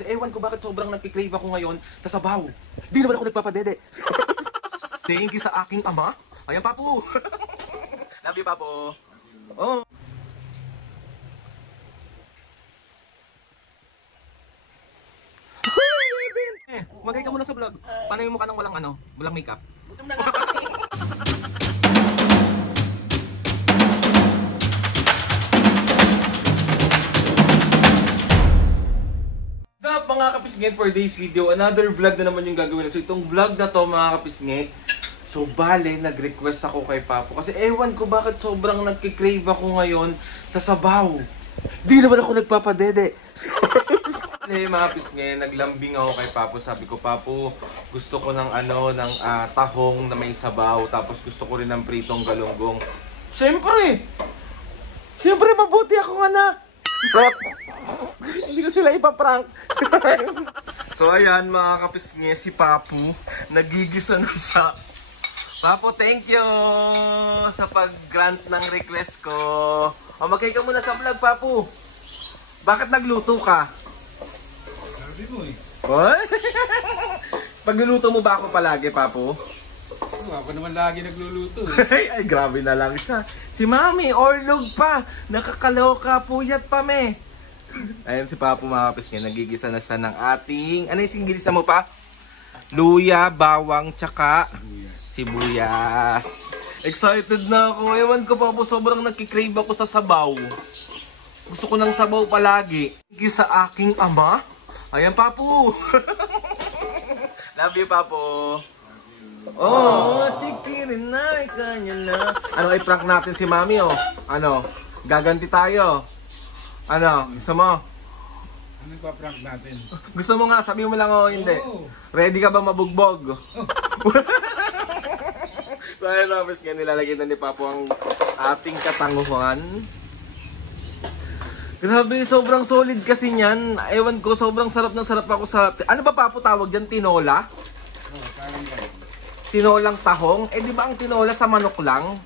Kasi ewan ko bakit sobrang nagkikrave ako ngayon sa sabaw. Di naman ako nagpapadede. Thank you sa aking ama. Ayan, Papu. Love you, Papu. Oh. Magay ka muna sa vlog. Paano yung mukha ng walang makeup? What's up mga kapisngit, for today's video, another vlog na naman yung gagawin. So itong vlog na to mga kapisngit, so bale, nag-request ako kay Papo. Kasi ewan ko bakit sobrang nagkikrave ako ngayon sa sabaw. Di naman ako nagpapadede. Hey mga pisngi, naglambing ako kay Papo. Sabi ko, Papo, gusto ko ng tahong na may sabaw. Tapos gusto ko rin ng pritong galunggong. Siyempre mabuti akong anak. Hindi ko sila ipaprank. So ayan mga kapisngi, si Papo, nagigisa na siya. Papo, thank you sa pag-grant ng request ko. O magkay ka muna sa vlog, Papo. Bakit nagluto ka? Sabi mo eh. What? Pagluluto mo ba ako palagi, Papo? Oh, ako naman lagi nagluluto eh. Ay, grabe na lang siya. Si Mami, orlog pa. Nakakaloka, puyat pa, me. Ayan si Papo mga kapisngit, nagigisa na siya ng ating... Ano yung singgilisa mo pa? Luya, bawang, tsaka sibuyas. Excited na ako. Ewan ko, Papo, sobrang nagkikrave ako sa sabaw. Gusto ko ng sabaw palagi. Thank you sa aking ama. Ayan, Papo. Love you, Papo. Oh, chikirin na. Kanya na. Ano, i-prank natin si Mami, oh. Ano, gaganti tayo. Ano, gusto mo? Ano pa prank natin? Gusto mo nga, sabi mo lang, oh, hindi. Oo. Ready ka ba mabugbog? So, ayun, Robes, nga nilalagay na ni Papo ang ating katanguhan. Grabe, sobrang solid kasi niyan. Ewan ko, sobrang sarap na sarap ako sa... Ano ba, Papo, tawag dyan? Tinola? Oo, parang ganyan. Tinolang tahong? Eh, di ba ang tinola sa manok lang?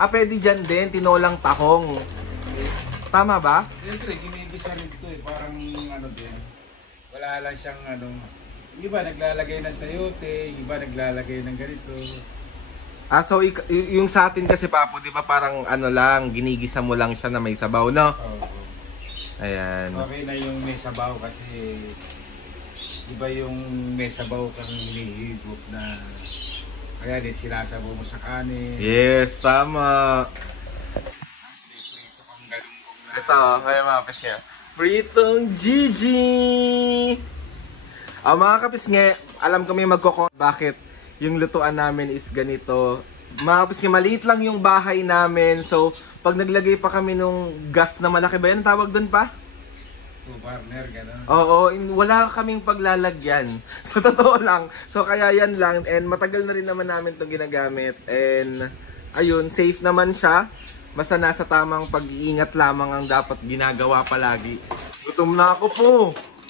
Ah, pwede dyan din, tinolang tahong. Tama ba? Siyempre, ginigisa rin ito eh. Parang ano din. Wala lang siyang ano. Yung iba naglalagay ng sayote, yung iba naglalagay ng ganito. Ah, so yung sa atin kasi, Papo, di ba parang ano lang, ginigisa mo lang siya na may sabaw, no? Oo. Ayan. Okay na yung may sabaw kasi iba yung may sabaw kang hinihigop na kaya din sinasabaw mo sa kanin. Yes, tama. Ito kang galunggong na. Ito, kaya mga kapisngi. Pritong Gigi! Mga kapisngi, alam ko may bakit yung lutuan namin is ganito. Mga kapisngi, maliit lang yung bahay namin. So, pag naglagay pa kami nung gas na malaki ba yan? Ang tawag doon pa? Partner, gano'n. Oo, wala kaming paglalagyan. Sa totoo lang. So, kaya yan lang. And matagal na rin naman namin itong ginagamit. And, ayun, safe naman siya. Basta nasa tamang pag-iingat lamang ang dapat ginagawa palagi. Gutom na ako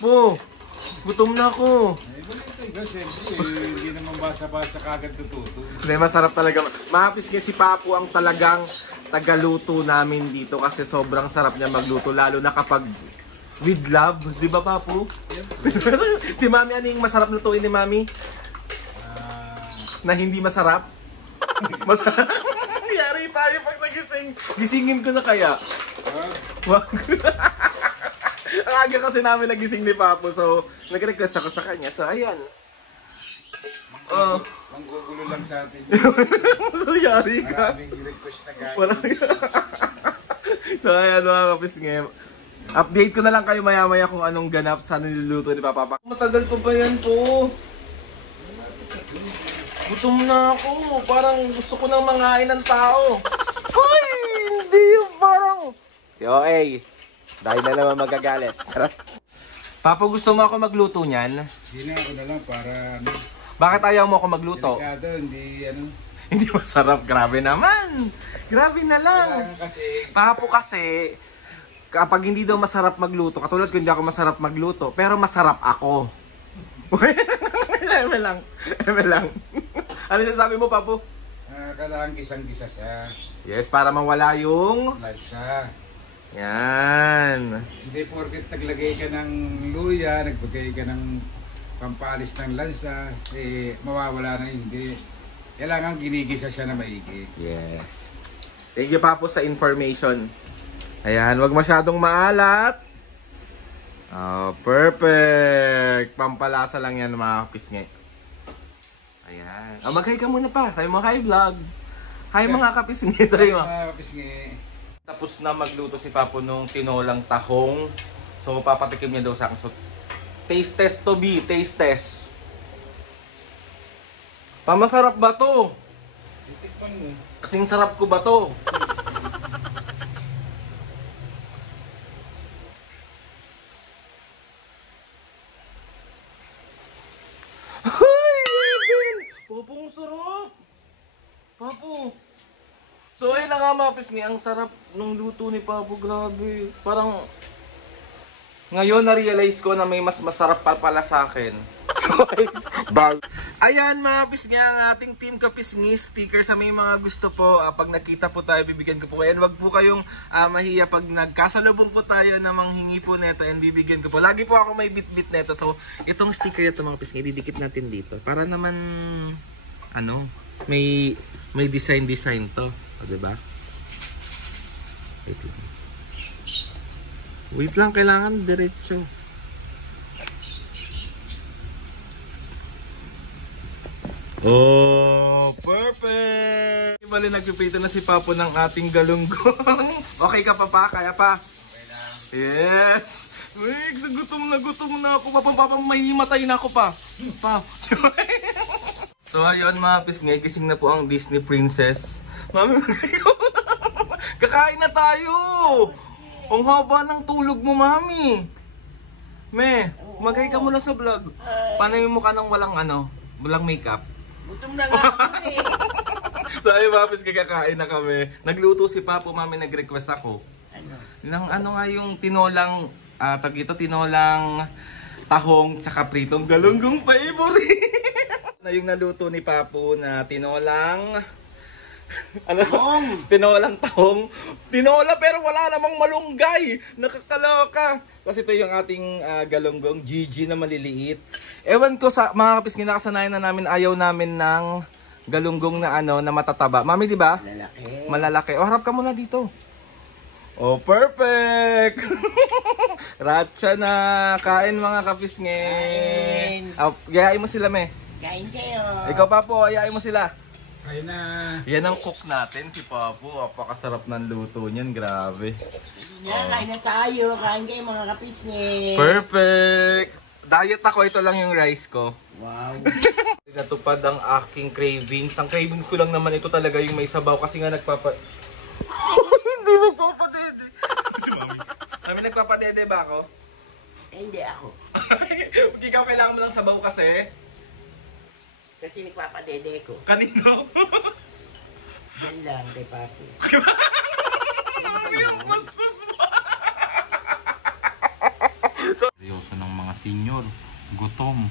po. Gutom na ako. Eh, ganito kasi hindi naman basa-basa kagad tututo. Hindi, masarap talaga. Mahapis nga si Papo ang talagang tagaluto namin dito kasi sobrang sarap niya magluto. Lalo na kapag with love. Di ba, Papo? Si Mami, ano yung masarap lutuin ni Mami? Na hindi masarap? Masarap? Yari tayo pag nagising. Gisingin ko na kaya. Wag. Ang aga kasi namin nagising ni Papo, so nag-request ako sa kanya. So ayan. Manggugulo lang sa atin. So yari ka. Maraming request na gano'n. So ayan mga kapisngi. Update ko na lang kayo maya-maya kung anong ganap sa niluluto ni Papa. Matagal pa ba yan po? Gutom na ako. Parang gusto ko nang mangain ng tao. Hoy! Hindi yung parang... Si OA. Dahil na naman magagalit. Papa, gusto mo ako magluto niyan? Hindi na ako na lang para ano. Bakit ayaw mo ako magluto? Delikado, hindi ano. Hindi masarap. Grabe naman. Grabe na lang. Kailangan kasi. Papo kasi, kapag hindi daw masarap magluto, katulad ko hindi ako masarap magluto, pero masarap ako. Eme lang. Ano sabi mo, Papo? Kailangan gisang-gisa siya. Yes, para mawala yung... Lansa. Yan. Hindi porket naglagay ka ng luya, nagbagay ka ng pampalis ng lansa, eh mawawala na hindi. Kailangan ginigisa siya na maigi. Yes. Thank you pa po sa information. Ayan, wag masyadong maalat. Oh, perfect. Pampalasa lang yan mga kapisngi. Ayan. Oh, mag-hi ka muna pa. Tayo mga hi vlog. Hi mga kapisngi. Sabi mo. Mga kapisngi. Tapos na magluto si Papo nung tinolang tahong. So, papatikim niya daw sa akin. So, taste test to be. Taste test. Pamasarap ba to? Titikpan mo. Kasing sarap ko ba to? Ay, Evan! Papo, ang sarap! Papo! So, ayun na nga mga pisngi, ang sarap nung luto ni Papo, grabe. Parang, ngayon na-realize ko na may mas masarap pa pala sa akin. Bag. Ayan mga pisngi, ang ating Team Kapisngi sticker sa may mga gusto po. Pag nakita po tayo, bibigyan ko po. And wag po kayong mahiya pag nagkasalubong po tayo na manghingi po neto and bibigyan ko po. Lagi po ako may bit-bit neto. So, itong sticker ito mga pisngi, didikit natin dito. Para naman, ano, may design to. O, diba? Wait lang, kailangan diretso. Oh, perfect! Bali, nagpipito na si Papo ng ating galunggong. Okay ka pa pa? Kaya pa? Okay na. Yes! Wait, gutom na ako. Papa, may himatay na ako pa. Pa. So, ayun mga pisngay, gising na po ang Disney Princess. Mami, kakain na tayo! Ang haba ng tulog mo, Mami. Me, magay ka muna sa vlog. Paano yung mukha ng walang makeup? Gutom na nga ako eh. So ayun mga pisngay, kakain na kami. Nagluto si Papo, Mami, nag-request ako. Ano? Nga yung tinolang, tinolang tahong tsaka pritong galunggong favorite. Na yung naluto ni Papo na tinolang tinolang tahong. Tinola pero wala namang malunggay. Nakakaloka. Kasi ito yung ating galunggong Gigi na maliliit. Ewan ko sa mga kapisngi, nakasanayan na namin, ayaw namin ng galunggong na na matataba. Mami, di ba? Malalaki. Malalaki. O, harap ka muna dito. Oh, perfect! Ratcha na! Kain mga kapisngi! Kain! Gayain mo sila, me. Kain kayo. Ikaw, Papo, ayain mo sila. Kain na. Yan ang cook natin, si Papo. Apakasarap ng luto niyan, grabe. Kain na tayo. Kain kayo mga kapisngi. Perfect! Diet ako, ito lang yung rice ko. Wow. Natupad ang aking cravings. Ang cravings ko lang naman ito talaga yung may sabaw kasi nga hindi magpapadede. Mami, nagpapadede ba ako? Hindi ako. Hindi ka kailangan mo ng sabaw kasi? Kasi nagpapadede ko. Kanino? Diyan lang kay Papo. Yung bastos mo! Seryoso ng mga senior. Gutom.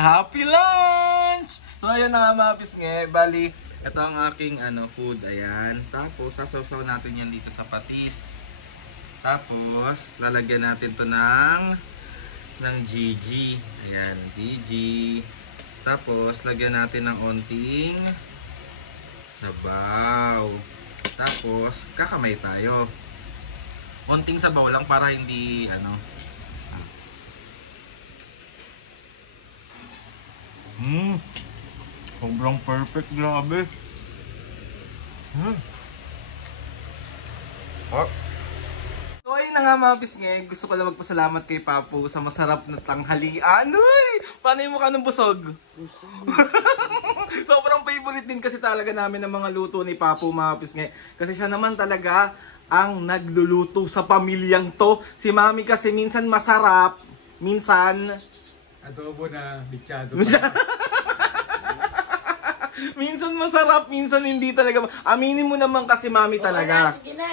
Happy lunch! So ayun na nga mga pisngi. Bali, ito ang aking food. Ayan. Tapos, sasaw-saw natin yan dito sa patis. Tapos, lalagyan natin to ng Gigi. Ayan, Gigi. Tapos, lagyan natin ng onting sabaw. Tapos, kakamay tayo. Onting sabaw lang para hindi, sobrang perfect, grabe. So ayun na nga mga pisngeg, gusto ko lang magpasalamat kay Papo sa masarap na tanghalian. Uy! Paano yung mukha ng busog? Sobrang favorite din kasi talaga namin ng mga luto ni Papo mga pisngeg. Kasi siya naman talaga ang nagluluto sa pamilyang to. Si Mami kasi minsan masarap, minsan Adobo na, bichado minsan masarap, minsan hindi talaga. Aminin mo naman kasi Mami talaga. Sige na.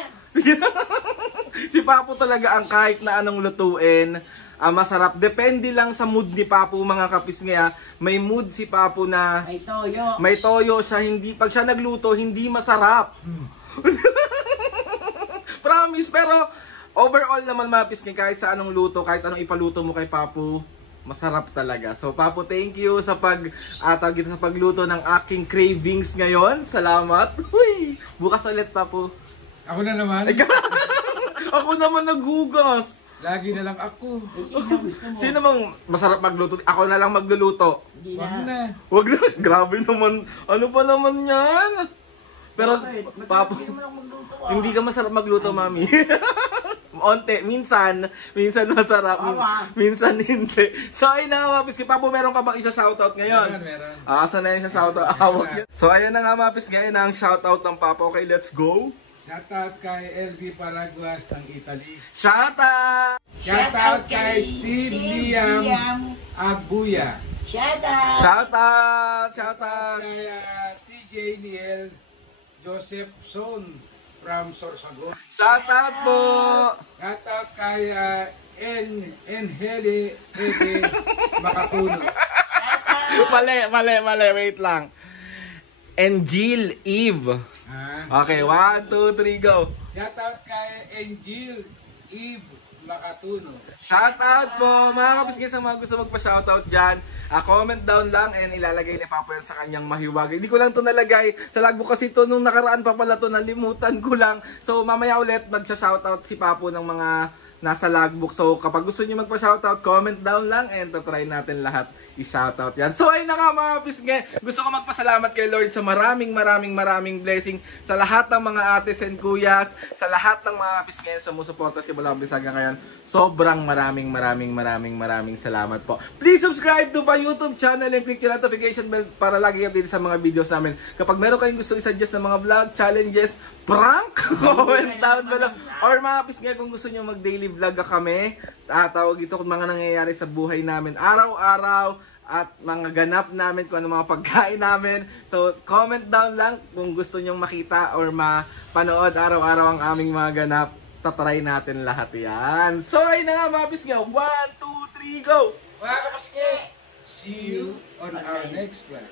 Si Papo talaga ang kahit na anong lutuin, masarap. Depende lang sa mood ni Papo mga kapisngi. May mood si Papo na May toyo. may toyo siya, pag siya nagluto, hindi masarap. mamamis. Pero overall naman mga pisngi, kahit sa anong luto, kahit anong ipaluto mo kay Papu, masarap talaga. So Papu, thank you sa sa pagluto ng aking cravings ngayon. Salamat. Uy, bukas ulit Papu. Ako na naman. Ako naman naghugas. Lagi na lang ako. Sino gusto mo? Sino bang masarap magluto? Ako na lang magluluto. Hindi Wag na. na. Wag na. Grabe naman. Ano pa naman yan? Pero Bakit? Papu, Masarap din mo lang magluto, hindi ka masarap magluto, mami. Onte, minsan masarap, minsan hindi. So ayun na nga mga pisngi, Papu, meron ka bang isa-shoutout ngayon? Meron. Asa na yung isa-shoutout? Awak yun. So ayun na nga mga pisngi, ngayon ang shoutout ng Papu. Okay, let's go. Shoutout kay LB Paraguas ng Italy. Shoutout! Shoutout kay Steve Liam Agbuya. Shoutout! Shoutout! Shoutout! Kay TJ Niel Joseph Son from Sorsogon. Shoutout po! Shoutout kay Enheli Ebe Makatuno. Mali, wait lang. And Jill Eve. Okay, 1, 2, 3, go. Shoutout kay Angel Eve Makatuno. Shoutout po! Mga kapisngis, ang mga gusto magpa-shoutout dyan, comment down lang and ilalagay ni Papa yan sa kanyang mahiwaga. Hindi ko lang to nalagay sa logbook kasi to nung nakaraan pa pala to, nalimutan ko lang. So mamaya ulit magsha-shoutout si Papo ng mga nasa logbook. So kapag gusto niyo magpa-shoutout, comment down lang and try natin lahat i-shoutout yan. So ayun na nga mga pisngi, gusto ko magpasalamat kay Lord sa maraming blessing sa lahat ng mga ates and kuyas, sa lahat ng mga pisngi sa sumusuporta si Balang Bisaga ngayon. Sobrang maraming salamat po. Please subscribe to my YouTube channel and click yung notification bell para lagi update sa mga videos namin. Kapag meron kayong gusto i-suggest ng mga vlog, challenges, prank, comment down below. Or mga pisngi, kung gusto nyo mag-daily vlog kami, tawag ito kung mga nangyayari sa buhay namin araw-araw at mga ganap namin, kung ano mga pagkain namin. So comment down lang kung gusto nyong makita or mapanood araw-araw ang aming mga ganap. Tatry natin lahat yan. So ayun na nga mga pisngi, 1, 2, 3, go! Mga kapatid, see you on our next vlog.